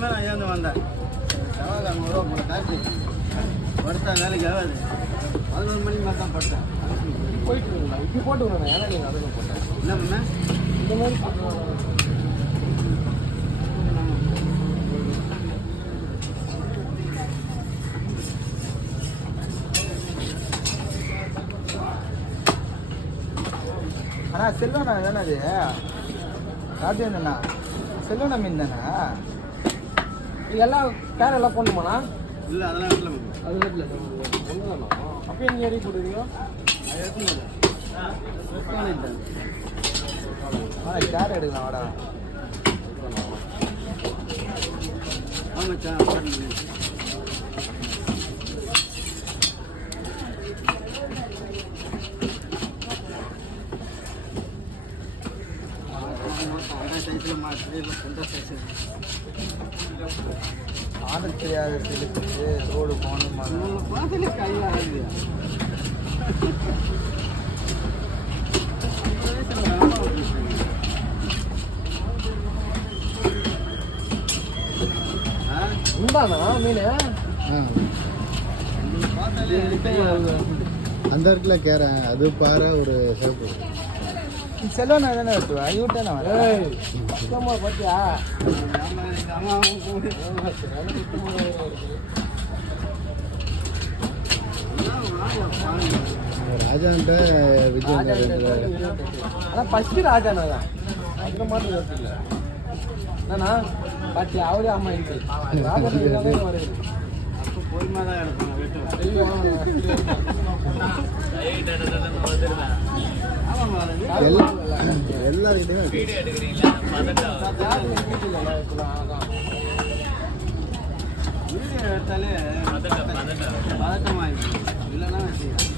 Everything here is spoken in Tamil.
திங்கக்கிழமை நான் ஏந்து வந்தேன். செவ்வாய்க்கிழமை ரூபா போல காசு படுத்தா வேலைக்கு ஆகாது. 11 மணிக்கு மேலே தான் படுத்தேன். போயிட்டு இருக்கீங்களா? இப்படி போட்டுக்கணும். ஏன்னா நீங்கள் அதில் போட்டேன் என்ன பண்ணேன் இந்த மாதிரி அண்ணா செல்வண்ணா தானே அது ராஜேந்திரண்ணா செல்வண்ணா மீன் தானே இதெல்லாம் பேர் எல்லாம் போடணுமாண்ணா? இல்லை அதெல்லாம் வீட்டில் பண்ணுவேன். அது வீட்டில் ஒன்று தானா? அப்போ நீங்கள் எறி போடுவீங்க? அது எடுத்துன்னு கேர் எடுக்கலாம் வாடா. ஆமாச்சா ஆர்டர் தெரியாத செலுத்து ரோடு போகணுமா? பார்த்தாலே கையில் ஆகுது. உண்டாண்ணா மீன் அந்த இடத்துல கேரேன் அது பாரு ஒரு சிறப்பு. செல்வண்ணா தானே வெட்டுவா இவிட்டானே வரேன் சுத்தமாக பார்த்தியா? ராஜான்ட்ட விஜய் அதான் ஃபஸ்ட்டு ராஜாண்ணா தான் அந்த மாதிரி இல்லை என்னண்ணா பார்த்தியா? அவரே அம்மா இருக்கு ராஜா வருது. அப்போ பொறுமையாக தான் எடுப்பாங்க வீட்டில். எல்லா வீட்லையும் வீடியோ எடுத்தாலே பதட்டமாயிடுச்சு. இல்லைன்னா வச்சுக்கலாம்.